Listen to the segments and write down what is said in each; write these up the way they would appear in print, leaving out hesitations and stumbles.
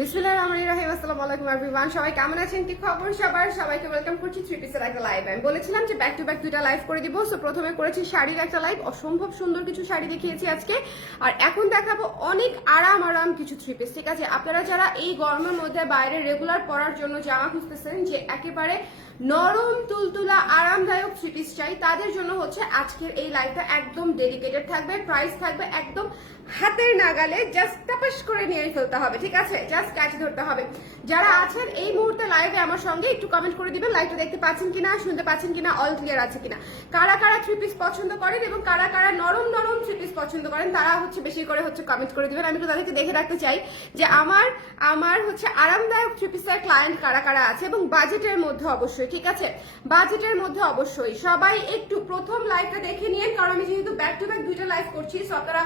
বিসমিল্লাহির রহমানির রহিম। আসসালামু আলাইকুম এভরিওয়ান, সবাই কেমন আছেন, কি খবর সবার? সবাইকে ওয়েলকাম করছি থ্রি পিসের একটা লাইভ। আমি বলেছিলাম যে ব্যাক টু ব্যাক দুইটা লাইভ করে দিব। সো প্রথমে করেছি শাড়ির একটা লাইভ, অসম্ভব সুন্দর কিছু শাড়ি দেখিয়েছি আজকে, আর এখন দেখাবো অনেক আরাম কিছু থ্রি পিস। ঠিক আছে, আপনারা যারা এই গরমের মধ্যে বাইরে রেগুলার পরার জন্য জামা খুঁজতেছেন, যে একেবারে নরম তুলতুলা আরামদায়ক থ্রি পিস চাই, তাদের জন্য হচ্ছে আজকের এই লাইভটা একদম ডেডিকেটেড থাকবে। প্রাইস থাকবে একদম হাতের নাগালে, জাস্ট টাপাস করে নিয়ে ফেলতে হবে। ঠিক আছে, জাস্ট ক্যাচ ধরতে হবে। যারা আছেন এই মুহূর্তে লাইভে আমার সঙ্গে একটু কমেন্ট করে দিবেন, লাইভটা দেখতে পাচ্ছেন কিনা, শুনতে পাচ্ছেন কিনা, অল ক্লিয়ার আছে কিনা, কারা কারা থ্রি পিস পছন্দ করেন এবং কারা কারা নরম নরম থ্রি পিস পছন্দ করেন, তারা হচ্ছে বেশি করে হচ্ছে কমেন্ট করে দিবেন। আমি তো তাদেরকে দেখে রাখতে চাই যে আমার হচ্ছে আরামদায়ক থ্রি পিসের ক্লায়েন্ট কারা কারা আছে, এবং বাজেটের মধ্যে অবশ্যই। ঠিক আছে, বাজেটের মধ্যে অবশ্যই। সবাই একটু প্রথম লাইভটা দেখে নিন, কারণ আমি যেহেতু ব্যাক টু ব্যাক দুইটা লাইভ করছি, সো আপনারা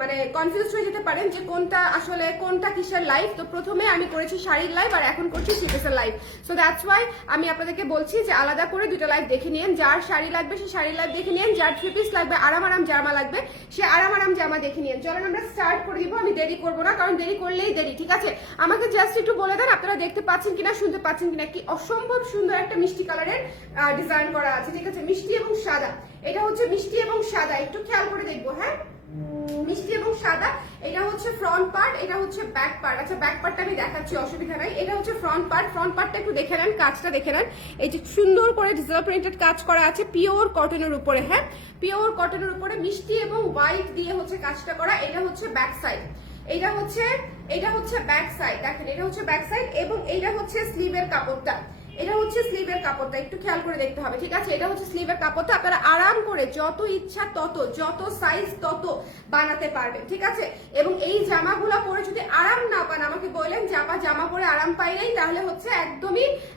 মানে কনফিউজ হয়ে যেতে পারেন যে কোনটা আসলে কোনটা কিসের লাইভ। তো প্রথমে আমি করেছি শাড়ির লাইভ, আর এখন করছি থ্রি পিসের লাইভ। সো দ্যাটস ওয়াই আমি আপনাদেরকে বলছি যে আলাদা করে দুটো লাইভ দেখে নিন। যার শাড়ি লাগবে সে শাড়ির লাইভ দেখে নিন, যার থ্রি পিস লাগবে আরাম জামা লাগবে সে আরাম জামা দেখে নিন। চলেন আমরা স্টার্ট করে দিব। আমি দেরি করবো না, কারণ দেরি করলেই দেরি। ঠিক আছে, আমাকে জাস্ট একটু বলে দেন আপনারা দেখতে পাচ্ছেন কিনা, শুনতে পাচ্ছেন কিনা। কি অসম্ভব সুন্দর একটা মিষ্টি কালারের ডিজাইন করা আছে। ঠিক আছে, মিষ্টি এবং সাদা, এটা হচ্ছে মিষ্টি এবং সাদা, একটু খেয়াল করে দেখবো। হ্যাঁ, মিষ্টি এবং সাদা, এটা হচ্ছে ফ্রন্ট পার্ট, এটা হচ্ছে ব্যাক পার্ট। আচ্ছা, ব্যাক পার্টটা আমি দেখাচ্ছি, অসুবিধা নাই। এটা হচ্ছে ফ্রন্ট পার্ট, ফ্রন্ট পার্টটা একটু দেখে নেন, কাজটা দেখে নেন। এই যে সুন্দর করে ডিজিটাল প্রিন্টেড কাজ করা আছে পিওর কটনের উপরে। হ্যাঁ, পিওর কটনের উপরে মিষ্টি এবং হোয়াইট দিয়ে হচ্ছে কাজটা করা। এটা হচ্ছে ব্যাক সাইড, এটা হচ্ছে ব্যাক সাইড। দেখেন, এটা হচ্ছে ব্যাক সাইড, এবং এইটা হচ্ছে স্লিভের কাপড়টা। এটা হচ্ছে স্লিভের কাপড়টা, একটু খেয়াল করে দেখতে হবে। ঠিক আছে, এটা হচ্ছে স্লিভের কাপড়টা। আপনারা আরাম করে যত ইচ্ছা তত, যত সাইজ তত বানাতে পারবেন। ঠিক আছে, এবং এই জামাগুলো পরে যদি আরাম না পান, আমাকে বললেন জামা পরে আরাম পাই নাই, তাহলে হচ্ছে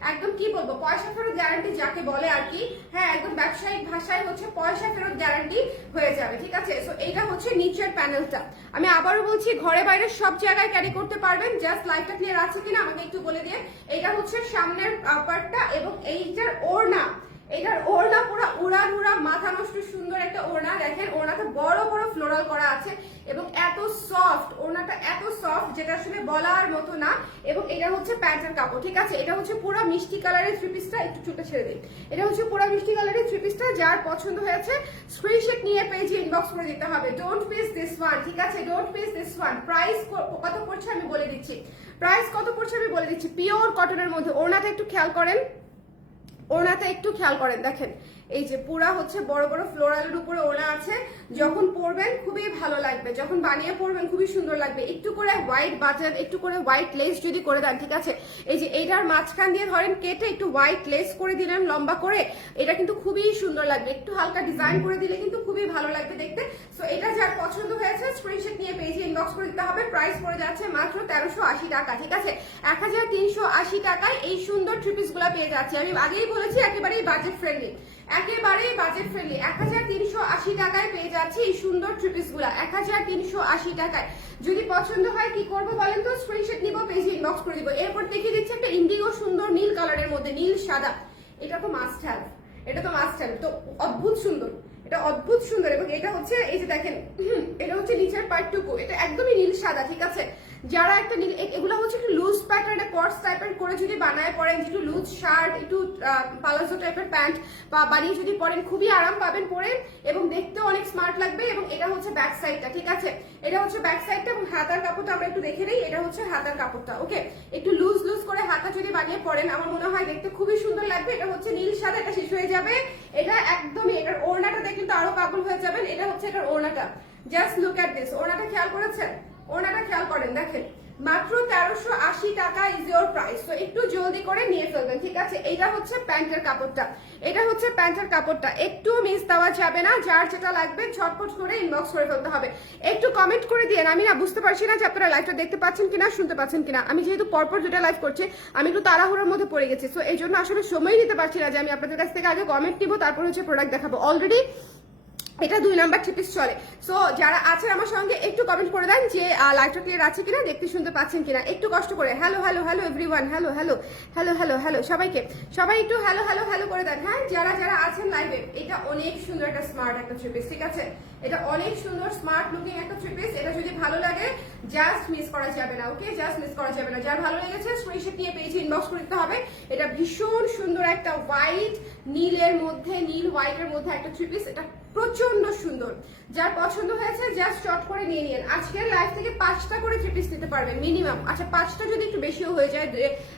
একদম কি বলবো, পয়সা ফেরত গ্যারান্টি যাকে বলে আর কি। হ্যাঁ, একদম ব্যবসায়িক ভাষায় হচ্ছে পয়সা ফেরত গ্যারান্টি হয়ে যাবে। ঠিক আছে, সো এইটা হচ্ছে নিচের প্যানেলটা। আমি আবারও বলছি, ঘরে বাইরে সব জায়গায় ক্যারি করতে পারবেন। জাস্ট লাইটটা ক্লিয়ার আছে কিনা আমাকে একটু বলে দিয়ে। এটা হচ্ছে সামনের পার্টটা, এবং এইটার ওড়না, এটার ওড়না পুরো উড়া মাথা নষ্ট সুন্দর একটা ওড়না। দেখেন, ওড়নাটা বড় বড় ফ্লোরাল করা আছে, এবং এত সফট, ওড়নাটা এত সফট যেটা আসলে বলার মতো না। এবং এটা হচ্ছে প্যান্টের কাপড়। ঠিক আছে, এটা হচ্ছে পুরো মিষ্টি কালারের থ্রি পিসটা, একটু চুলটা ছেড়ে দিন। এটা হচ্ছে পুরো মিষ্টি কালারের থ্রি পিসটা। যার পছন্দ হয়েছে স্ক্রিনশট নিয়ে পেজে ইনবক্স করে দিতে হবে। Don't miss this one. ঠিক আছে, don't miss this one. Price কত পড়ছে আমি বলে দিচ্ছি, পিওর কটনের মধ্যে। ওড়নাটা একটু খেয়াল করেন, ওড়নাটা একটু খেয়াল করেন। দেখেন, এই যে পুরা হচ্ছে বড় বড় ফ্লোরালের উপরে ওড়না আছে। যখন পরবেন খুবই ভালো লাগবে, যখন বানিয়ে পরবেন খুবই সুন্দর লাগবে। একটু করে হোয়াইট বাটন, একটু করে হোয়াইট লেস যদি করে দেন, ঠিক আছে, এই যে এইটার মাঝখান দিয়ে ধরেন কেটে একটু হোয়াইট লেস করে দিলেন লম্বা করে, এটা কিন্তু খুবই সুন্দর লাগবে। একটু হালকা ডিজাইন করে দিলে কিন্তু খুবই ভালো লাগবে দেখতে। সো এটা যার পছন্দ হয়েছে স্ক্রিনশট নিয়ে পেজে ইনবক্স করে দিতে হবে। প্রাইস পড়ে যাচ্ছে মাত্র 1380 টাকা। ঠিক আছে, 1380 টাকায় এই সুন্দর থ্রি পিস গুলা পেয়ে যাচ্ছে। আমি আগেই বলেছি একেবারেই বাজেট ফ্রেন্ডলি, 1380 টাকায় পেয়ে যাচ্ছে এই সুন্দর থ্রি পিস গুলা, 1380 টাকায়। যদি পছন্দ হয় কি করবো বলেন তো, স্ক্রিনশট নিবো, পেজে ইনবক্স করে দিব। এরপর দেখিয়ে দিচ্ছি একটা ইন্ডিগো সুন্দর নীল কালারের মধ্যে, নীল সাদা। এটা তো মাস্ট হ্যাভ, তো অদ্ভুত সুন্দর, এটা অদ্ভুত সুন্দর। এবং এটা হচ্ছে এই যে দেখেন, এটা হচ্ছে নিচের পার্টটুকু, এটা একদমই নীল সাদা। ঠিক আছে, যারা একটা এগুলো হচ্ছে একটু লুজ প্যাটার্ন, কটস টাইপের করে যদি বানায় পরেন, একটু লুজ শার্ট, একটু পালাজো টাইপের প্যান্ট বা বানিয়ে যদি পরেন, খুবই আরাম পাবেন পরে, এবং দেখতেও অনেক স্মার্ট লাগবে। এবং এটা হচ্ছে ব্যাক সাইডটা। ঠিক আছে, এটা হচ্ছে ব্যাক সাইডটা, এবং হাতার কাপড়টা আমরা একটু দেখে নিই। এটা হচ্ছে হাতার কাপড়টা। ওকে, একটু লুজ করে হাতা যদি বানিয়ে পরেন, আমার মনে হয় দেখতে খুবই সুন্দর লাগবে। এটা হচ্ছে নীল সাদা, এটা শেষ হয়ে যাবে। এটা একদমই, এটার ওড়নাটা দেখলে তো আরো পাগল হয়ে যাবেন। এটা হচ্ছে এটার ওড়নাটা, জাস্ট লুক এট দিস। ওড়নাটা খেয়াল করেছেন, ওড়নাটা খেয়াল করেন, দেখেন মাত্র 1380 টাকা ইজ ইওর প্রাইস। তো একটু জলদি করে নিয়ে ফেলবেন। ঠিক আছে, এটা হচ্ছে প্যান্টের কাপড়টা, একটু মিস দেওয়া যাবে না। যার যেটা লাগবে ঝটপট করে ইনবক্স করে ফেলতে হবে। একটু কমেন্ট করে দিয়ে, আমি না বুঝতে পারছি না যে আপনারা লাইভটা দেখতে পাচ্ছেন কিনা, শুনতে পাচ্ছেন কিনা। আমি যেহেতু পরপর দুটা লাইভ করছি, আমি একটু তাড়াহুড়োর মধ্যে পড়ে গেছি। সো এই জন্য আসলে সময় নিতে পারছি না যে আমি আপনাদের কাছ থেকে আগে কমেন্ট নিবো, তারপর হচ্ছে প্রোডাক্ট দেখাবো। অলরেডি এটা 2 নাম্বার থ্রি পিস চলে। সো যারা আছেন আমার সঙ্গে একটু কমেন্ট করে দেন যে লাইভটা ক্লিয়ার আছে কিনা, দেখতে শুনতে পাচ্ছেন কিনা, একটু কষ্ট করে। Hello hello hello everyone, hello hello hello hello hello সবাইকে, সবাই একটু হ্যালো হ্যালো হ্যালো করে দেন। হ্যাঁ, যারা যারা আছেন লাইভে, এটা অনেক সুন্দর একটা স্মার্ট একটা থ্রি পিস, ঠিক আছে? এটা অনেক সুন্দর স্মার্ট লুকিং একটা থ্রি পিস। এটা যদি ভালো লাগে জাস্ট মিস করা যাবে না, ওকে? জাস্ট মিস করা যাবে না। যার ভালো লেগেছে স্ক্রিনশট নিয়ে পেজে ইনবক্স করতে হবে। এটা ভীষণ সুন্দর একটা হোয়াইট নীলের মধ্যে, নীল হোয়াইটের মধ্যে একটা থ্রি পিস। এটা প্রচন্ড সুন্দর। যার পছন্দ হয়েছে জাস্ট চট করে নিয়ে নিন। আজকের লাইভ থেকে 5টা করে থ্রি পিস নিতে পারবেন মিনিমাম। আচ্ছা 5টা যদি একটু বেশিও হয়ে যায়,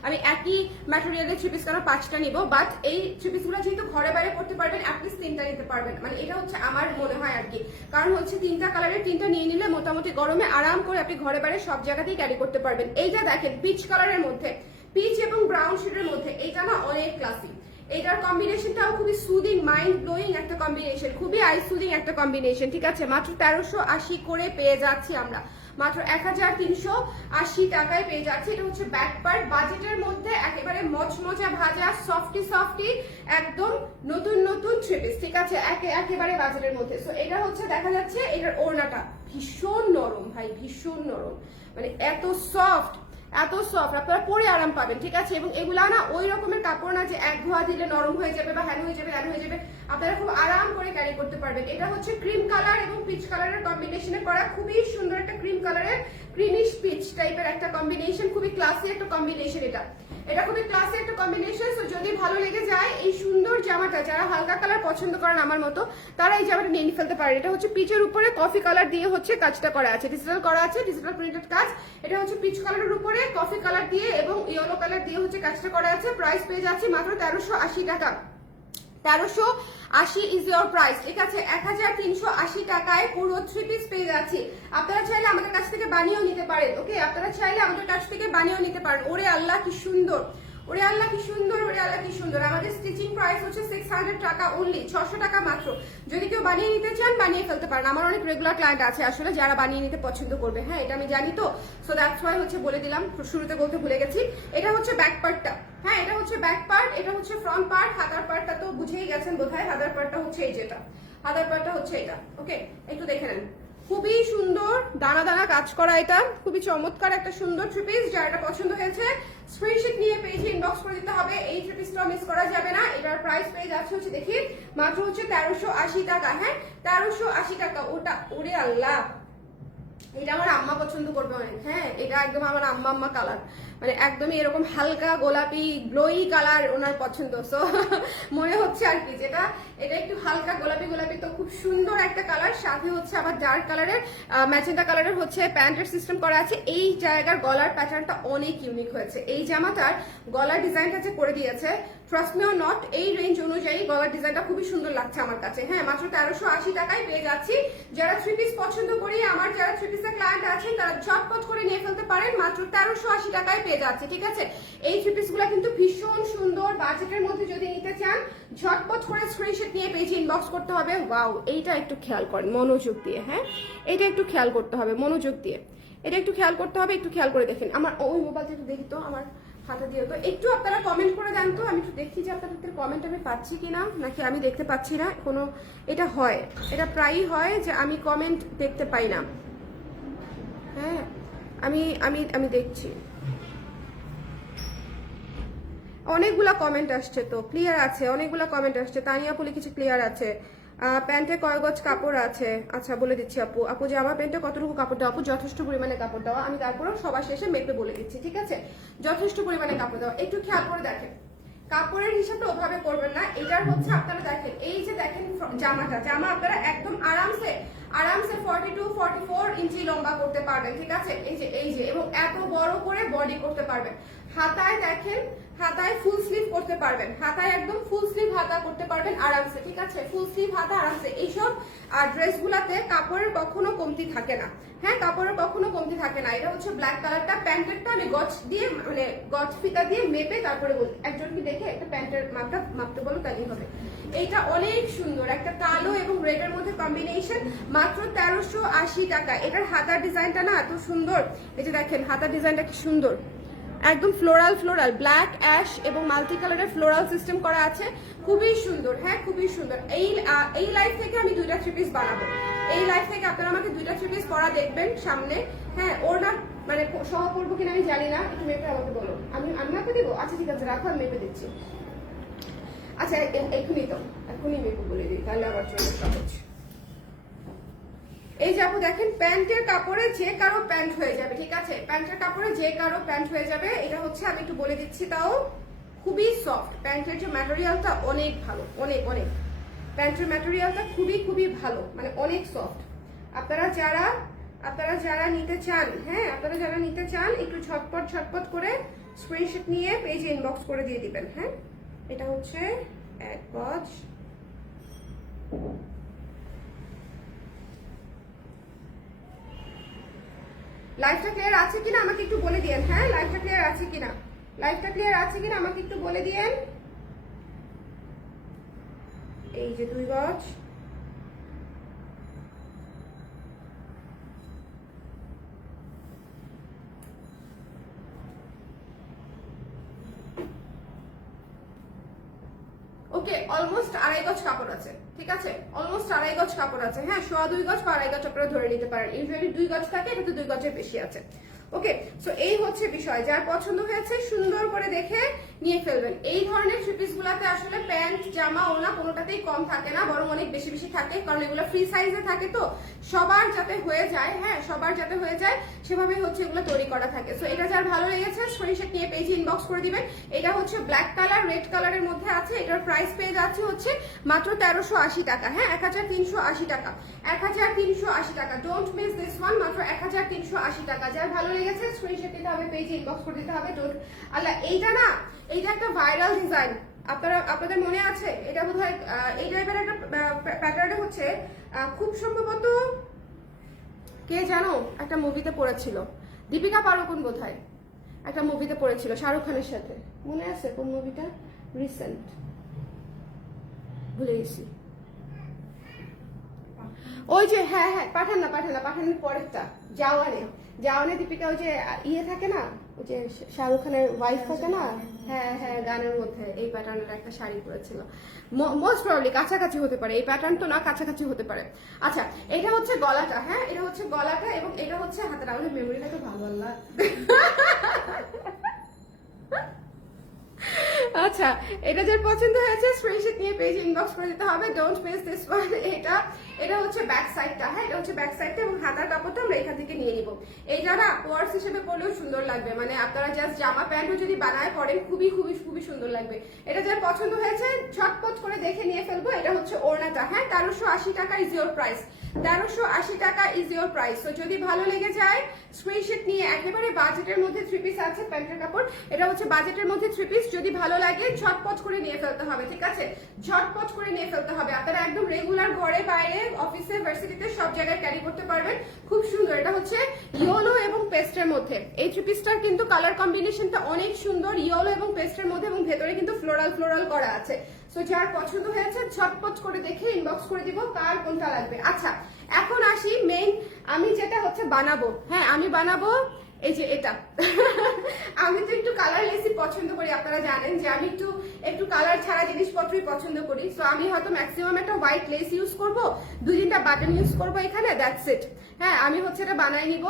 আমি একই ম্যাটেরিয়ালের থ্রি পিস কেন 5টা নিব, বাট এই থ্রি পিস গুলো যেহেতু ঘরে বাইরে পড়তে পারবেন, অ্যাটলিস্ট 3টা নিতে পারবেন। মানে এটা হচ্ছে আমার মনে হয় আর কি। কারণ হচ্ছে 3টা কালারের 3টা নিয়ে নিলে মোটামুটি গরমে আরাম করে আপনি ঘরে বাইরে সব জায়গাতেই ক্যারি করতে পারবেন। এইটা দেখেন পিচ কালারের মধ্যে, পিচ এবং ব্রাউন শেডের মধ্যে, এইটা না অনেক ক্লাসিক। এটার কম্বিনেশনটাও খুবই সুদিং, মাইন্ড ব্লোয়িং একটা কম্বিনেশন, খুবই আই সুদিং একটা কম্বিনেশন, ঠিক আছে? মাত্র 1380 করে পেয়ে যাচ্ছি আমরা, মাত্র 1380 টাকায় পেয়ে যাচ্ছি। এটা হচ্ছে ব্যাক পার্ট, বাজেটের মধ্যে একেবারে মচমচা ভাজা সফটি সফটি একদম নতুন নতুন থ্রি পিস, ঠিক আছে? একেবারে বাজেটের মধ্যে। সো এটা হচ্ছে দেখা যাচ্ছে এটার ওড়নাটা ভীষণ নরম ভাই, ভীষণ নরম, মানে এত সফট, এত সফট, আপনারা পরে আরাম পাবেন, ঠিক আছে? এবং এগুলা না ওই রকমের কাপড় না যে এক ধোয়া দিলে নরম হয়ে যাবে বা হ্যান হয়ে যাবে, হ্যান হয়ে যাবে। আপনারা খুব আরাম করে ক্যারি করতে পারবেন। এটা হচ্ছে ক্রিম কালার এবং পিচ কালারের কম্বিনেশনে করা, খুবই সুন্দর একটা ক্রিম কালারের ক্রিমিশ পিচ টাইপের একটা কম্বিনেশন, খুবই ক্লাসি একটা কম্বিনেশন। এটা খুবই ক্লাসি একটা কম্বিনেশন। সো যদি ভালো লেগে যায় এই সুন্দর জামাটা, যারা হালকা কালার পছন্দ করেন আমার মতো, তারা এই জামাটা নিয়ে ফেলতে পারেন। এটা হচ্ছে পিচের উপরে কফি কালার দিয়ে হচ্ছে কাজটা করা আছে, ডিজিটাল করা আছে, ডিজিটাল প্রিন্টেড কাজ। এটা হচ্ছে পিচ কালারের উপরে কফি কালার দিয়ে এবং ইয়েলো কালার দিয়ে হচ্ছে কাজটা করা আছে। প্রাইস পেয়ে যাচ্ছে মাত্র 1380 টাকা। 1380 ইজ ইয়োর প্রাইস, ঠিক আছে? 1380 টাকায় পুরো থ্রি পিস পেয়ে যাচ্ছি। আপনারা চাইলে আমাদের কাছ থেকে বানিয়েও নিতে পারেন, ওকে? আপনারা চাইলে আমাদের কাছ থেকে বানিয়েও নিতে পারেন। ওরে আল্লাহ কি সুন্দর, ওরে আল্লাহ কি সুন্দর, ওরে আল্লাহ কি সুন্দর। আমাদের স্টিচিং প্রাইস হচ্ছে 600 টাকা অনলি, 600 টাকা মাত্র। যদি কেউ বানিয়ে নিতে চান বানিয়ে ফেলতে পারেন। আমার অনেক রেগুলার ক্লায়েন্ট আছে আসলে যারা বানিয়ে নিতে পছন্দ করবে। হ্যাঁ, এটা আমি জানি তো, সো দ্যাটস ওয়াই হচ্ছে বলে দিলাম, শুরুতে বলতে ভুলে গেছি। এটা হচ্ছে ব্যাক পার্টটা, হ্যাঁ এটা হচ্ছে ব্যাক পার্ট, এটা হচ্ছে ফ্রন্ট পার্ট। হাতার পার্টটা তো বুঝেই গেছেন বোধহয়, হাতার পার্টটা হচ্ছে এই যেটা, হাতার পার্টটা হচ্ছে এটা, ওকে? একটু দেখে নেন, খুবই সুন্দর দানা দানা কাজ করা, এটা খুবই চমৎকার একটা সুন্দর থ্রি পিস। যার এটা পছন্দ হয়েছে স্ক্রিনশট নিয়ে পেজে ইনবক্স করে দিতে হবে। এই থ্রি পিসটা মিস করা যাবে না। এটার প্রাইস পেয়ে যাচ্ছে হচ্ছে দেখি মাত্র হচ্ছে 1380 টাকা। হ্যাঁ 1380 টাকা। ওটা ওরে আল্লাহ, এটা আমার আম্মা পছন্দ করবে অনেক। হ্যাঁ, এটা একদম আমার আম্মা আম্মা কালার, মানে একদমই এরকম হালকা গোলাপি গ্লোই কালার ওনার পছন্দ। সো মনে হচ্ছে আর কি যেটা এটা একটু হালকা গোলাপি গোলাপি, তো খুব সুন্দর একটা কালার। সাথে হচ্ছে আবার ডার্ক কালারের ম্যাজেন্টা কালারের হচ্ছে প্যান্টের সিস্টেম করা আছে। এই জায়গার গলার প্যাটার্নটা অনেক ইউনিক হয়েছে। এই জামাটার গলার ডিজাইনটা যে করে দিয়েছে, ট্রাস্ট মি অর নট, এই রেঞ্জ অনুযায়ী গলার ডিজাইনটা খুবই সুন্দর লাগছে আমার কাছে। হ্যাঁ, মাত্র 1380 টাকায় পেয়ে যাচ্ছি। যারা থ্রি পিস পছন্দ করি, আমার যারা থ্রি পিসের ক্লায়েন্ট আছেন, তারা ঝটপট করে নিয়ে ফেলতে পারেন। মাত্র 1380 টাকায় পেয়ে যাচ্ছে, ঠিক আছে? এই থ্রি পিস গুলা কিন্তু ভীষণ সুন্দর। বাজেটের মধ্যে যদি নিতে চান ঝটপট করে স্ক্রিনশট নিয়ে পেজে ইনবক্স করতে হবে। ওয়াও, এইটা একটু খেয়াল করেন মনোযোগ দিয়ে। হ্যাঁ, এটা একটু খেয়াল করতে হবে মনোযোগ দিয়ে, এটা একটু খেয়াল করতে হবে, একটু খেয়াল করে দেখেন। আমার ওই মোবাইলটা একটু দেখি তো, আমার হাতে দিয়ে তো একটু আপনারা কমেন্ট করে দেন তো, আমি একটু দেখি যে আপনাদের কমেন্ট আমি পাচ্ছি কিনা, নাকি আমি দেখতে পাচ্ছি না কোনো। এটা হয়, এটা প্রায়ই হয় যে আমি কমেন্ট দেখতে পাই না। হ্যাঁ, আমি আমি আমি দেখছি অনেকগুলা কমেন্ট আসছে, তো ক্লিয়ার আছে, অনেকগুলা কমেন্ট আসছে। তানিয়া আপু লিখেছে ক্লিয়ার আছে। প্যান্টে কয় গজ কাপড় আছে? আচ্ছা বলে দিচ্ছি আপু। আপু যে আমার প্যান্টে কতটুকু কাপড় দেওয়া? আপু যথেষ্ট পরিমাণে কাপড় দেওয়া, আমি তারপরেও সবার শেষে মেপে বলে দিচ্ছি, ঠিক আছে? যথেষ্ট পরিমাণে কাপড় দেওয়া, একটু খেয়াল করে দেখেন। কাপড়ের হিসাবটা ওভাবে করবেন না। এটার হচ্ছে আপনারা দেখেন, এই যে দেখেন জামা আপনারা একদম আরামসে 42-44 ইঞ্চি লম্বা করতে পারবেন, ঠিক আছে? এই যে এবং এত বড় করে বডি করতে পারবেন। হাতায় দেখেন, হাতায় ফুল স্লিভ করতে পারবেন, হাতায় একদম ফুল স্লিভ হাতা করতে পারবেন আরামসে, ঠিক আছে? ফুল স্লিভ হাতা আরামসে। এইসব ড্রেসগুলাতে কাপড়ের কখনো কমতি থাকে না। হ্যাঁ, কাপড়ের কখনো কমতি থাকে না। এটা হচ্ছে ব্ল্যাক কালারটা, প্যান্টেরটা আমি গজ দিয়ে মানে গজ ফিতা দিয়ে মেপে তারপরে বলি। একজনকে দেখে একটা প্যান্টের মাপটা মাপতে বলো, তাই হবে। এইটা অনেক সুন্দর একটা কালো এবং রেডের মধ্যে কম্বিনেশন, মাত্র 1380 টাকা। এটার হাতার ডিজাইনটা না এত সুন্দর, এই যে দেখেন হাতার ডিজাইনটা কি সুন্দর, একদম ফ্লোরাল ফ্লোরাল ব্ল্যাক অ্যাশ এবং মাল্টি কালারের ফ্লোরাল সিস্টেম করা আছে, খুবই সুন্দর। হ্যাঁ, খুবই সুন্দর। এই লাইভ থেকে আমি 2 2টা 3 পিস বানাবো। এই লাইফ থেকে আপনারা আমাকে 2টা 3 পিস পরা দেখবেন সামনে। হ্যাঁ, ওড়না মানে সহ পরবো কিনা আমি জানি না, একটু মেপে আমাকে বলো। আমি মেপে দিব? আচ্ছা ঠিক আছে, রাখো, আমি মেপে দিচ্ছি। আচ্ছা এখনই মেপে বলে দিই, তাহলে আবার চলে সহজ। এই যে আপু দেখেন, প্যান্টের কাপড়ে যে কারো প্যান্ট হয়ে যাবে, ঠিক আছে? প্যান্টের কাপড়ে যে কারো প্যান্ট হয়ে যাবে। এটা হচ্ছে, আমি একটু বলে দিচ্ছি, তাও খুবই সফট। প্যান্টের যে ম্যাটেরিয়ালটা অনেক ভালো, অনেক অনেক। প্যান্টের ম্যাটেরিয়ালটা খুবই ভালো, মানে অনেক সফট। আপনারা যারা নিতে চান, হ্যাঁ আপনারা যারা নিতে চান, একটু ঝটপট করে স্ক্রিনশট নিয়ে পেজে ইনবক্স করে দিয়ে দিবেন। হ্যাঁ, এটা হচ্ছে এক গজ। লাইভটা ক্লিয়ার আছে কিনা আমাকে একটু বলে দিয়েন। হ্যাঁ, লাইভটা ক্লিয়ার আছে কিনা আমাকে একটু বলে দিয়েন। এই যে 2 গজ। ওকে, অলমোস্ট 2.5 গজ কাপড় আছে, ঠিক আছে? অলমোস্ট 2.5 গজ কাপড় আছে। হ্যাঁ, 2.25 গজ বা 2.5 গজ আপনারা ধরে নিতে পারেন। ইউজুয়ালি 2 গজ থাকে, এটা তো 2 গজের বেশি আছে। ওকে, সো এই হচ্ছে বিষয়। যার পছন্দ হয়েছে সুন্দর করে দেখে নিয়ে ফেলবেন। এই ধরনের থ্রি পিস গুলাতে আসলে প্যান্ট, জামা, ওড়না কোনোটাতেই কম থাকে না, বরং অনেক বেশি থাকে, কারণ এগুলো ফ্রি সাইজে থাকে। তো সবার যাতে হয়ে যায়, হ্যাঁ সবার যাতে হয়ে যায় সেভাবেই হচ্ছে এগুলো তৈরি করা থাকে। সো এটা যার ভালো লেগেছে স্ক্রিনশট নিয়ে পেজে ইনবক্স করে দিবেন। এটা হচ্ছে ব্ল্যাক কালার, রেড কালারের মধ্যে আছে। এটার প্রাইস পেয়ে যাচ্ছে হচ্ছে মাত্র 1380 টাকা। হ্যাঁ, 1380 টাকা, 1380 টাকা। ডোন্ট মিস দিস ওয়ান, মাত্র 1380 টাকা। যার ভালো লেগেছে স্ক্রিনশট দিতে হবে, পেজে ইনবক্স করে দিতে হবে। ডোন্ট, আল্লাহ এইটা না, এইটা একটা ভাইরাল ডিজাইন। আপনাদের মনে আছে? এটা বোধহয় এই টাইপের একটা প্যাটার্ন হচ্ছে, খুব সম্ভবত কে জানো একটা মুভিতে পড়েছিল, দীপিকা পাড়ুকোন বোধহয় একটা মুভিতে পড়েছিল শাহরুখ খানের সাথে। মনে আছে কোন মুভিটা? রিসেন্ট ভুলে গেছি। ওই যে, হ্যাঁ পাঠানের পরেরটা, জাওয়ানে দীপিকা ওই যে ইয়ে থাকে না, ওই যে শাহরুখ খানের ওয়াইফ থাকে না, হ্যাঁ গানের মধ্যে এই প্যাটার্নের একটা শাড়ি পরেছিল। মোস্ট প্রবাবলি কাছাকাছি হতে পারে, এই প্যাটার্ন তো না, কাছাকাছি হতে পারে। আচ্ছা, এটা হচ্ছে গলাটা। হ্যাঁ, এটা হচ্ছে গলাটা এবং এটা হচ্ছে হাতের। আমাদের মেমোরিটা তো ভালো, আল্লাহ। আচ্ছা, এটা যার পছন্দ হয়েছে স্ক্রিনশট নিয়ে পেজে ইনবক্স করে দিতে হবে। Don't miss this one. এটা হচ্ছে ব্যাক সাইডটা। হ্যাঁ, এটা হচ্ছে ব্যাক সাইডটা এবং হাতার কাপড়টা আমরা এখান থেকে নিয়ে নিব। এইটা না পার্স হিসেবে পরলেও সুন্দর লাগবে, মানে আপনারা জাস্ট জামা প্যান্টও যদি বানায় পরেন খুবই সুন্দর লাগবে। এটা যার পছন্দ হয়েছে ঝটপট করে দেখে নিয়ে ফেলবো। এটা হচ্ছে ওড়নাটা। হ্যাঁ, 1380 টাকা ইজ ইওর প্রাইস। 1380 টাকা ইজ ইওর প্রাইস। তো যদি ভালো লেগে যায় স্ক্রিনশট নিয়ে, একেবারে বাজেটের মধ্যে 3 পিস আছে প্যান্টের কাপড়। এটা হচ্ছে বাজেটের মধ্যে 3 পিস। যদি ভালো লাগে ঝটপট করে নিয়ে ফেলতে হবে, ঠিক আছে? ঝটপট করে নিয়ে ফেলতে হবে। আপনারা একদম রেগুলার ঘরে, বাইরে, অফিসে, ভার্সিটিতে সব জায়গায় ক্যারি করতে পারবেন। খুব সুন্দর। এটা হচ্ছে ইয়েলো এবং পেস্টের মধ্যে। এই 3 পিসটার কিন্তু কালার কম্বিনেশনটা অনেক সুন্দর, ইয়েলো এবং পেস্টের মধ্যে, এবং ভেতরে কিন্তু ফ্লোরাল করা আছে। সো যার পছন্দ হয়েছে ঝটপট করে দেখে ইনবক্স করে দিব কার কোনটা লাগবে। আচ্ছা, এখন আসি মেইন, আমি যেটা হচ্ছে বানাবো। হ্যাঁ, আমি বানাবো এই যে এটা। আমি তো একটু কালার লেসই পছন্দ করি, আপনারা জানেন যে আমি একটু কালার ছাড়া জিনিসপত্রই পছন্দ করি। সো আমি হয়তো ম্যাক্সিমাম একটা হোয়াইট লেস ইউজ করবো, 2-3টা বাটন ইউজ করবো এখানে, দ্যাটস ইট। হ্যাঁ, আমি হচ্ছে এটা বানাই নিব।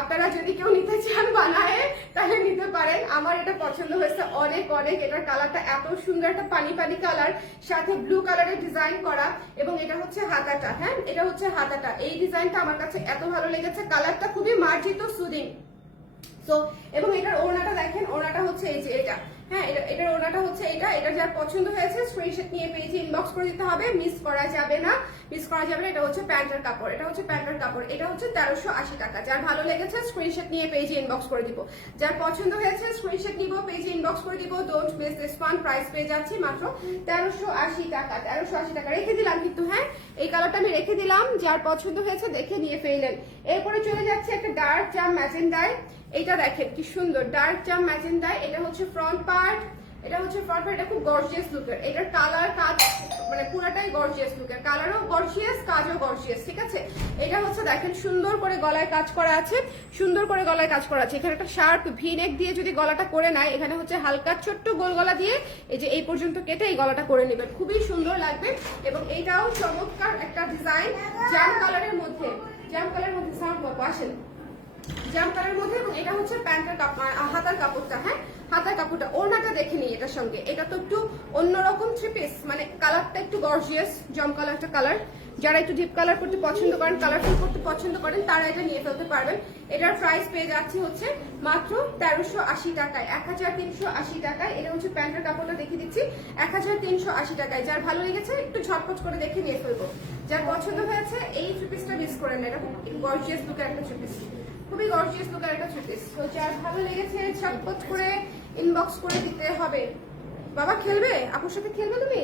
আপনারা যদি কেউ নিতে চান বানায় তাহলে নিতে পারেন। আমার এটা পছন্দ হয়েছে অনেক। এটার কালারটা এত সুন্দর, একটা পানি কালার, সাথে ব্লু কালারের ডিজাইন করা, এবং এটা হচ্ছে হাতাটা। হ্যাঁ, এটা হচ্ছে হাতাটা। এই ডিজাইনটা আমার কাছে এত ভালো লেগেছে, কালারটা খুবই মার্জিত, সুদিং। সো এবং এটার ওড়নাটা দেখেন, ওড়নাটা হচ্ছে এই যে এটা। হ্যাঁ, এটার ওড়নাটা হচ্ছে এটা। এটা যার পছন্দ হয়েছে স্ক্রিনশট নিয়ে পেজে ইনবক্স করে দিতে হবে, মিস করা যাবে না। এটা হচ্ছে প্যান্টের কাপড়। এটা হচ্ছে 1380 টাকা। যার ভালো লেগেছে স্ক্রিনশট নিয়ে পেজে ইনবক্স করে দিব। যার পছন্দ হয়েছে স্ক্রিনশট নিব, পেজে ইনবক্স করে দিব। Don't miss this one. Price পেয়ে যাচ্ছি মাত্র 1380 টাকা। 1380 টাকা রেখে দিলাম কিন্তু। হ্যাঁ, এই কালারটা আমি রেখে দিলাম। যার পছন্দ হয়েছে দেখে নিয়ে ফেললেন। এরপরে চলে যাচ্ছে একটা ডার্ক জাম ম্যাজেন্ডায়। এটা দেখেন কি সুন্দর, ডার্ক জাম ম্যাজেন্ডায়। এটা হচ্ছে ফ্রন্ট পার্ট। এটা খুব গর্জিয়াস লুকের। এটার কালার, কাজ মানে পুরাটাই গর্জিয়াস লুকের। কালারও গর্জিয়াস, কাজও গর্জিয়াস, ঠিক আছে? এটা হচ্ছে দেখেন সুন্দর করে গলায় কাজ করা আছে, সুন্দর করে গলায় কাজ করা আছে। এখানে একটা শার্প ভি নেক দিয়ে যদি গলাটা করে নেয়, এখানে হচ্ছে হালকা ছোট্ট গোল গলা দিয়ে এই যে এই পর্যন্ত কেটে এই গলাটা করে নেবেন, খুবই সুন্দর লাগবে। এবং এইটাও চমৎকার একটা ডিজাইন, জাম কালারের মধ্যে, জাম কালারের মধ্যে সাউন্ড আসেন, জাম কালারের মধ্যে। এবং এটা হচ্ছে প্যান্টের হাতার কাপড়টা, হ্যাঁ হাতার কাপড়টা। ওড়নাটা দেখে নিই এটার সঙ্গে, এটা তো একটু অন্যরকম থ্রি পিস, মানে কালারটা একটু গর্জিয়াস, জম কালারটা কালার। যারা একটু ডিপ কালার করতে পছন্দ করেন, কালারফুল করতে পছন্দ করেন, তারা এটা নিয়ে ফেলতে পারবেন। এটার প্রাইস পেয়ে যাচ্ছে হচ্ছে মাত্র 1380 টাকায়, 1380 টাকায়। এটা হচ্ছে প্যান্টের কাপড়টা দেখিয়ে দিচ্ছি, 1380 টাকায়। যার ভালো লেগেছে একটু ঝটপট করে দেখে নিয়ে ফেলবো। যার পছন্দ হয়েছে এই থ্রি পিসটা মিস করেন না, এটা গর্জিয়াস লুকের একটা থ্রি পিস, খুবই গর্জিয়াস লুকের একটা থ্রি পিস। তো যার ভালো লেগেছে ঝটপট করে ইনবক্স করে দিতে হবে। বাবা খেলবে, আপুর সাথে খেলবে তুমি?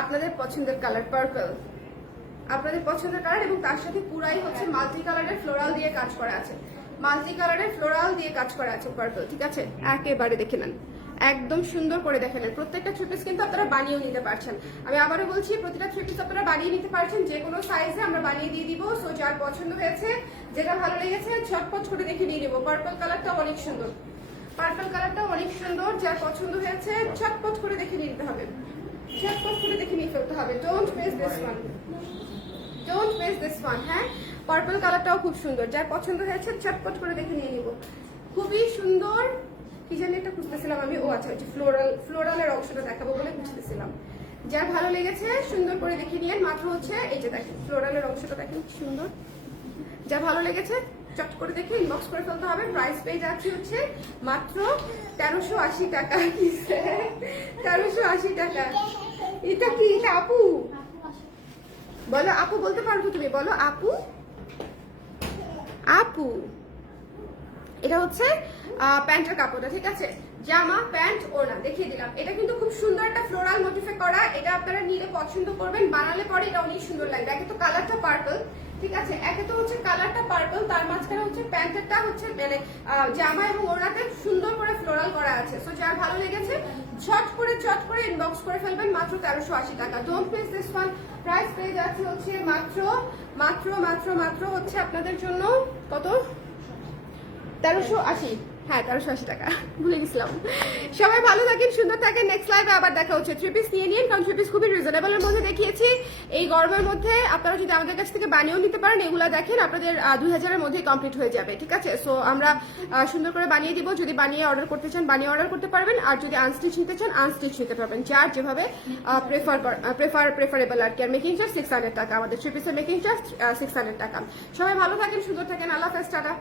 আপনাদের পছন্দের কালার পার্পল, আপনাদের পছন্দের কালার। এবং তার সাথে পুরাই হচ্ছে মাল্টি কালারের ফ্লোরাল দিয়ে কাজ করা আছে, মাল্টি কালারের ফ্লোরাল দিয়ে কাজ করা আছে পার্পল, ঠিক আছে? একেবারে দেখে নেন, একদম সুন্দর করে দেখে নেন। প্রত্যেকটা থ্রি পিস কিন্তু আপনারা বানিয়েও নিতে পারছেন। আমি আবারও বলছি, প্রতিটা থ্রি পিস আপনারা বানিয়ে নিতে পারছেন, যে কোনো সাইজে আমরা বানিয়ে দিয়ে দিব। সো যার পছন্দ হয়েছে, যেটা ভালো লেগেছে ঝটপট করে দেখে নিয়ে নেবো। পার্পল কালারটা অনেক সুন্দর, পার্পল কালারটা অনেক সুন্দর। যার পছন্দ হয়েছে ঝটপট করে দেখে নিতে হবে, ঝটপট করে দেখে নিয়ে ফেলতে হবে। Don't miss this one, don't miss this one. হ্যাঁ পার্পল কালারটাও খুব সুন্দর, যার পছন্দ হয়েছে ঝটপট করে দেখে নিয়ে নিব। খুবই সুন্দর। কি জানি একটা খুঁজতেছিলাম আমি, ও আচ্ছা হচ্ছে ফ্লোরালের অংশটা দেখাবো বলে খুঁজতেছিলাম। যার ভালো লেগেছে সুন্দর করে দেখে নিয়ে, মাত্র হচ্ছে এই যে দেখেন ফ্লোরালের অংশটা দেখেন কি সুন্দর। যা ভালো লেগেছে চট করে দেখে ইনবক্স করে ফেলতে হবে। প্রাইস পেয়ে যাচ্ছে হচ্ছে মাত্র 1380 টাকা। 1380 টাকা। এটা কি? এটা আপু বলো, আপু বলতে পারবো তুমি, বলো আপু। আপু এটা হচ্ছে প্যান্টের কাপড়টা, ঠিক আছে? জামা প্যান্ট ওড়না দেখিয়ে দিলাম। এটা কিন্তু খুব সুন্দর একটা ফ্লোরাল মোটিফে করা। এটা আপনারা নিলে পছন্দ করবেন, বানালে পরে এটা অনেক সুন্দর লাগবে। একে তো কালারটা পার্পল, ঠিক আছে? একে তো হচ্ছে কালারটা পার্পল, তার মাঝখানে হচ্ছে প্যান্টেরটা হচ্ছে মানে জামা এবং ওড়নাতে সুন্দর করে ফ্লোরাল করা আছে। সো যার ভালো লেগেছে চট করে ইনবক্স করে ফেলবেন, মাত্র 1380 টাকা। Don't miss this one. Price পেয়ে যাচ্ছে হচ্ছে মাত্র মাত্র মাত্র মাত্র হচ্ছে আপনাদের জন্য কত? 1380। হ্যাঁ 1380 টাকা, ভুলে গেছিলাম। সবাই ভালো থাকেন, সুন্দর থাকেন। নেক্সট লাইভে আবার দেখা হচ্ছে। থ্রি পিস নিয়ে নিন, কারণ থ্রি পিস খুবই রিজনেবলের মধ্যে দেখিয়েছি। এই গরমের মধ্যে আপনারা যদি আমাদের কাছ থেকে বানিয়েও নিতে পারেন, এগুলা দেখেন আপনাদের 2000-এর মধ্যে কমপ্লিট হয়ে যাবে, ঠিক আছে? সো আমরা সুন্দর করে বানিয়ে দিব। যদি বানিয়ে অর্ডার করতে চান বানিয়ে অর্ডার করতে পারবেন, আর যদি আনস্টিচ নিতে চান আনস্টিচ নিতে পারবেন, যার যেভাবে প্রেফারেবল আর কি। আর মেকিং চার্জ 600 টাকা, আমাদের থ্রি পিসের মেকিং চার্জ 600 টাকা। সবাই ভালো থাকেন, সুন্দর থাকেন। আল্লাহ হাফেজ, টাটা।